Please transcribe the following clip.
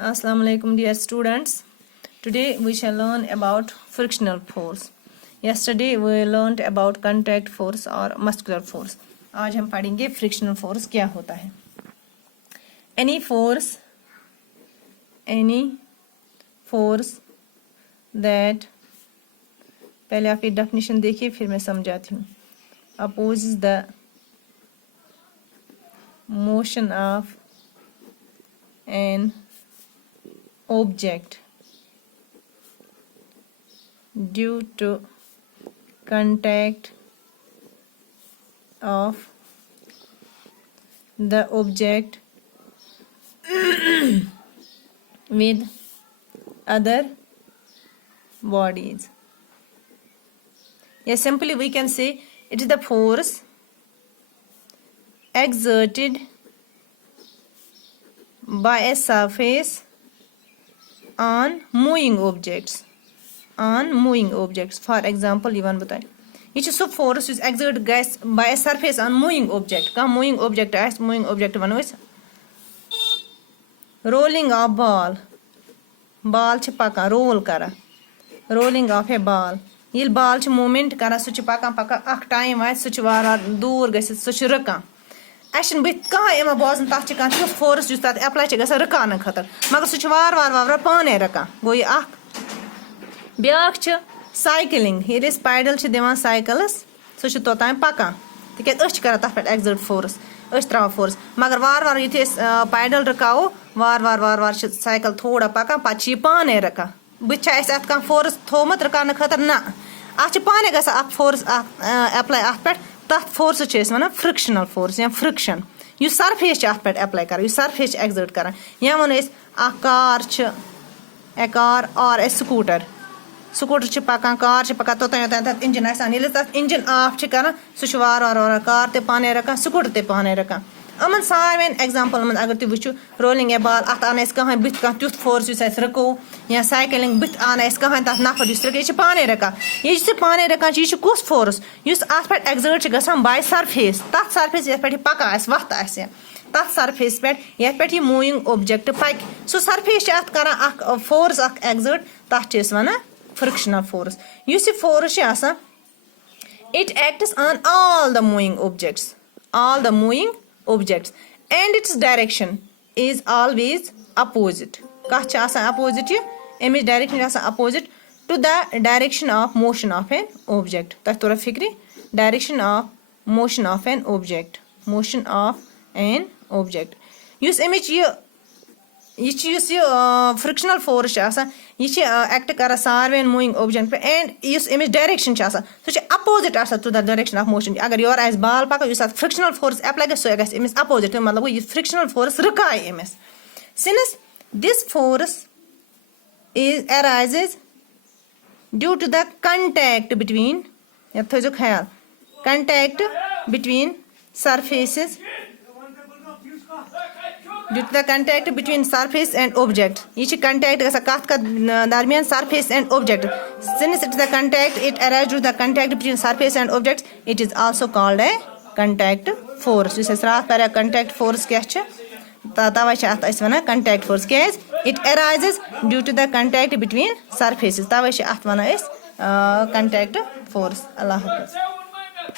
Assalamu alaikum dear students. Today we shall learn about frictional force. Yesterday we learned about contact force or muscular force. आज हम पढ़ेंगे frictional force क्या होता है. Any force that पहले आप ये definition देखिए फिर मैं समझाती हूँ. Opposes the motion of an object due to contact of the object with other bodies. Yes, simply we can say it is the force exerted by a surface on moving objects. For example, ये one बताएं. ये जो सब force is exerted guys by a surface on moving object. का moving object है, moving object वनो इस rolling of ball. Ball च पका roll करा. Rolling of a ball. ये ball च movement करा सुच पका अख time आए सुच वारा दूर गए सुच रका. Action बit कहाँ एमा बोझन ताच कहाँ चुस force जुस तात apply च गसा रकान खतर मगर सुच वार पाने रका गोई अख ब्याख च cycling here is pedal च दिवान cycles सुच तोतां पका तिके अश करा तफ पे exert force अश त्रा force मगर वार युथे pedal रकाओ वार च cycle थोड़ा पका पची पाने रका बिच ऐसे अत कहाँ force थोमत रकान खतर ना अच पाने गसा अख force apply अत पे तथ फोर्स वन फ्रिक्शनल फोर्स या फ्रिक्शन यह सरफेस अत पे अप्लाई कर सरफेस एक्सर्ट कर या वो कार और स्कूटर पकान कार पकान तोतान इंजन तथ इंजन ऑफ कर सह वार कार ते पाने रकान स्कूटर ते पाने रकान अमन सारें एग्जाम्पल अगर तुम वो रोलिंग ए बाल अत आन कह बुत कह तुथ फोर्स रको या साइकिलिंग बुत आन कह तथ नफर यह पाने रकान यह पाने रकान यह कुस फोर्स अत पे एक्सर्ट गसान बाय सरफेस तथ सरफेस ये पे पका वत तथ सरफेस पे ये पे यह मूविंग ऑब्जेक्ट पक सो सरफेस अत कर फोर्स एक्सर्ट तथ वन फ्रिक्शनल फोर्स यह force it acts on all the moving objects and its direction is always opposite कह opposite अमिच direction opposite to the direction of motion of an object तक तोरा फिक्री direction of motion of an object युस अमिच यह frictional force यह act कर सारे मूविंग ऑब्जेक्ट पे एंड इस अमिच डायरेक्शन सह opposite to the direction of motion अगर योर आस बाल पकान इस फ्रिक्शनल फोर्स एप्लाई गई सह गमिस अपोजिट मतलब यह फ्रिक्शनल फोर्स रुकाय अमिस since this force arises due to the contact between थो ख्याल contact between surfaces due to the contact between surface and object ये contact कथ का दरमियान surface and object since it is the contact it arises due to the contact between surface and object it is also called a contact force जिस रात पर contact force क्या तवे अत वन contact force क्या it arises due to the contact between surfaces तवे अत one contact force अल्लाह हाफ़िज़.